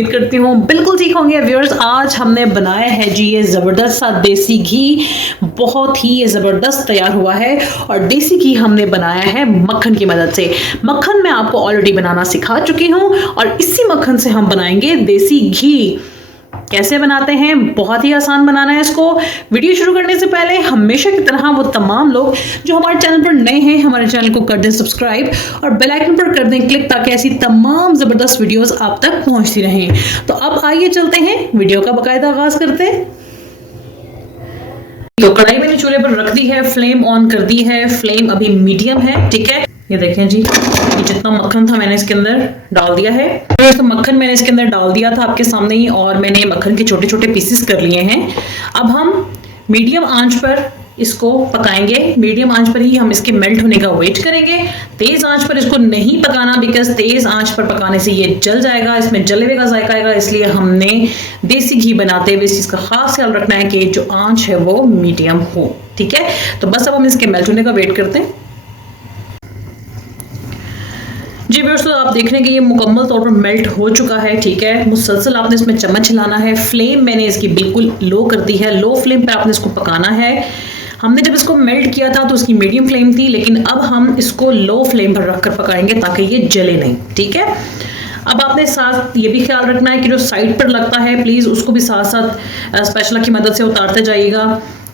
उम्मीद करती हूँ बिल्कुल ठीक होंगे व्यूअर्स। आज हमने बनाया है जी ये ज़बरदस्त सा देसी घी, बहुत ही ज़बरदस्त तैयार हुआ है। और देसी घी हमने बनाया है मक्खन की मदद से। मक्खन मैं आपको ऑलरेडी बनाना सिखा चुकी हूँ और इसी मक्खन से हम बनाएंगे देसी घी। कैसे बनाते हैं, बहुत ही आसान बनाना है इसको। वीडियो शुरू करने से पहले हमेशा की तरह वो तमाम लोग जो हमारे चैनल पर नए हैं, हमारे चैनल को कर दें सब्सक्राइब और बेल आइकन पर कर दें क्लिक, ताकि ऐसी तमाम ज़बरदस्त वीडियोस आप तक पहुंचती रहें। तो अब आइए चलते हैं, वीडियो का बाकायदा आगाज करते हैं। तो कढ़ाई मैंने चूल्हे पर रख दी है, फ्लेम ऑन कर दी है, फ्लेम अभी मीडियम है, ठीक है। ये देखें जी, ये जितना मक्खन था मैंने इसके अंदर डाल दिया है। तो मक्खन मैंने इसके अंदर डाल दिया था आपके सामने ही, और मैंने मक्खन के छोटे छोटे पीसेस कर लिए हैं। अब हम मीडियम आंच पर इसको पकाएंगे, मीडियम आंच पर ही हम इसके मेल्ट होने का वेट करेंगे। तेज आंच पर इसको नहीं पकाना, बिकॉज तेज आंच पर पकाने से ये जल जाएगा, इसमें जले का जायका आएगा। इसलिए हमने देसी घी बनाते हुए इस चीज का खास ख्याल रखना है कि जो आंच है वो मीडियम हो, ठीक है। तो बस अब हम इसके मेल्ट होने का वेट करते हैं जी व्यूअर्स। तो आप देख रहे हैं कि ये मुकम्मल तौर पर मेल्ट हो चुका है, ठीक है। मुसलसल आपने इसमें चम्मच हिलाना है। फ्लेम मैंने इसकी बिल्कुल लो कर दी है, लो फ्लेम पे आपने इसको पकाना है। हमने जब इसको मेल्ट किया था तो उसकी मीडियम फ्लेम थी, लेकिन अब हम इसको लो फ्लेम पर रखकर पकाएंगे ताकि ये जले नहीं, ठीक है। अब आपने साथ ये भी ख्याल रखना है कि जो साइड पर लगता है प्लीज़ उसको भी साथ साथ स्पैचुला की मदद से उतारते जाइएगा।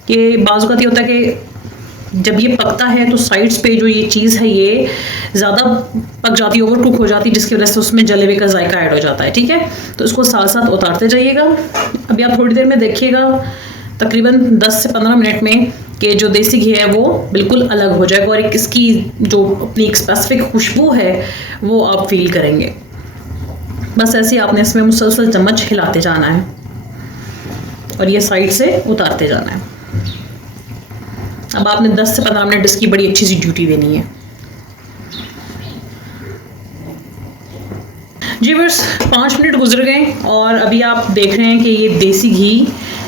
कि बाज़ वक़्त ये होता है कि जब ये पकता है तो साइड्स पे जो ये चीज़ है ये ज़्यादा पक जाती है, ओवर कुक हो जाती है, जिसकी वजह से उसमें जले हुए का जायका ऐड हो जाता है, ठीक है। तो इसको साथ साथ उतारते जाइएगा। अभी आप थोड़ी देर में देखिएगा, तकरीबन 10 से 15 मिनट में, कि जो देसी घी है वो बिल्कुल अलग हो जाएगा और एक इसकी जो अपनी एक स्पेसिफिक खुशबू है वो आप फील करेंगे। बस ऐसे ही आपने इसमें मुसलसल चम्मच हिलाते जाना है और ये साइड से उतारते जाना है। अब आपने 10 से 15 मिनट इसकी बड़ी अच्छी सी ड्यूटी देनी है जी बस। 5 मिनट गुजर गए और अभी आप देख रहे हैं कि ये देसी घी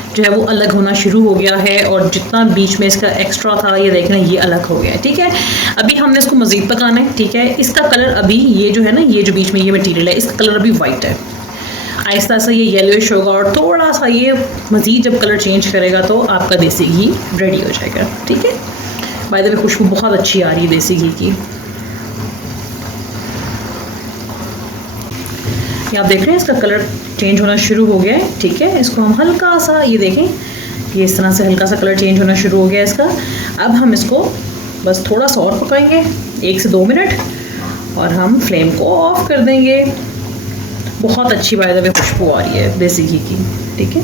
जो है वो अलग होना शुरू हो गया है, और जितना बीच में इसका एक्स्ट्रा था ये देख रहे हैं ये अलग हो गया है, ठीक है। अभी हमने इसको मज़ीद पकाना है, ठीक है। इसका कलर अभी ये जो है ना, ये जो बीच में ये मटीरियल है, इसका कलर अभी वाइट है। आहिस्ता सा ये येलोइश होगा और थोड़ा सा ये मज़ीद जब कलर चेंज करेगा तो आपका देसी घी रेडी हो जाएगा, ठीक है। बाय द वे खुशबू बहुत अच्छी आ रही है देसी घी की। ये आप देख रहे हैं इसका कलर चेंज होना शुरू हो गया है, ठीक है। इसको हम हल्का सा, ये देखें, ये इस तरह से हल्का सा कलर चेंज होना शुरू हो गया है इसका। अब हम इसको बस थोड़ा सा और पकाएंगे, 1 से 2 मिनट, और हम फ्लेम को ऑफ कर देंगे। बहुत अच्छी बाय द वे खुशबू आ रही है देसी घी की, ठीक है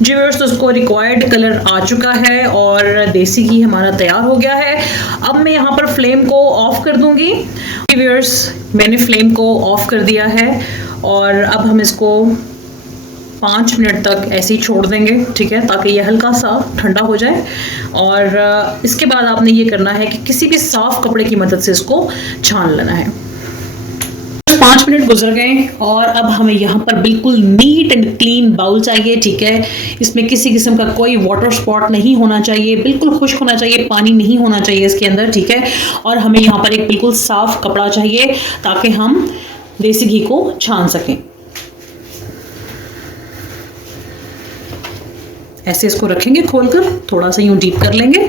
जी व्यूअर्स। तो उसको रिक्वायर्ड कलर आ चुका है और देसी घी हमारा तैयार हो गया है। अब मैं यहाँ पर फ्लेम को ऑफ कर दूंगी व्यूअर्स। मैंने फ्लेम को ऑफ कर दिया है और अब हम इसको 5 मिनट तक ऐसे ही छोड़ देंगे, ठीक है, ताकि ये हल्का सा ठंडा हो जाए। और इसके बाद आपने ये करना है कि किसी भी साफ कपड़े की मदद से इसको छान लेना है। 5 मिनट गुजर गए और अब हमें यहाँ पर बिल्कुल नीट एंड क्लीन बाउल चाहिए, ठीक है। इसमें किसी किस्म का कोई वाटर स्पॉट नहीं होना चाहिए, बिल्कुल खुश्क होना चाहिए, पानी नहीं होना चाहिए इसके अंदर, ठीक है। और हमें यहाँ पर एक बिल्कुल साफ कपड़ा चाहिए ताकि हम देसी घी को छान सकें। ऐसे इसको रखेंगे खोलकर, थोड़ा सा यूं डीप कर लेंगे।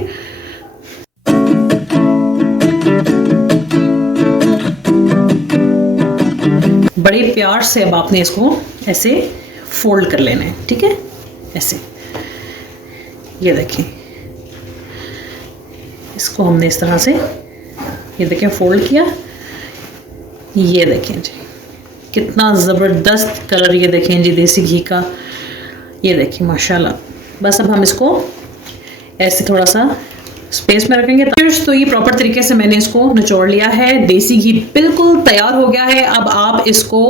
बड़े प्यार से अब आपने इसको ऐसे फोल्ड कर लेना है, ठीक है, ऐसे। ये देखें, इसको हमने इस तरह से, ये देखें, फोल्ड किया। ये देखें जी कितना ज़बरदस्त कलर, ये देखें जी देसी घी का, ये देखिए माशाल्लाह। बस अब हम इसको ऐसे थोड़ा सा स्पेस में रखेंगे। तो ये प्रॉपर तरीके से मैंने इसको निचोड़ लिया है, देसी घी बिल्कुल तैयार हो गया है। अब आप इसको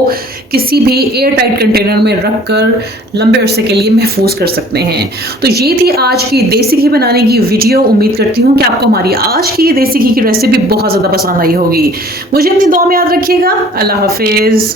किसी भी एयर टाइट कंटेनर में रखकर लंबे अरसे के लिए महफूज कर सकते हैं। तो ये थी आज की देसी घी बनाने की वीडियो। उम्मीद करती हूँ कि आपको हमारी आज की देसी घी की रेसिपी बहुत ज़्यादा पसंद आई होगी। मुझे अपनी दुआ में याद रखिएगा। अल्लाह हाफिज़।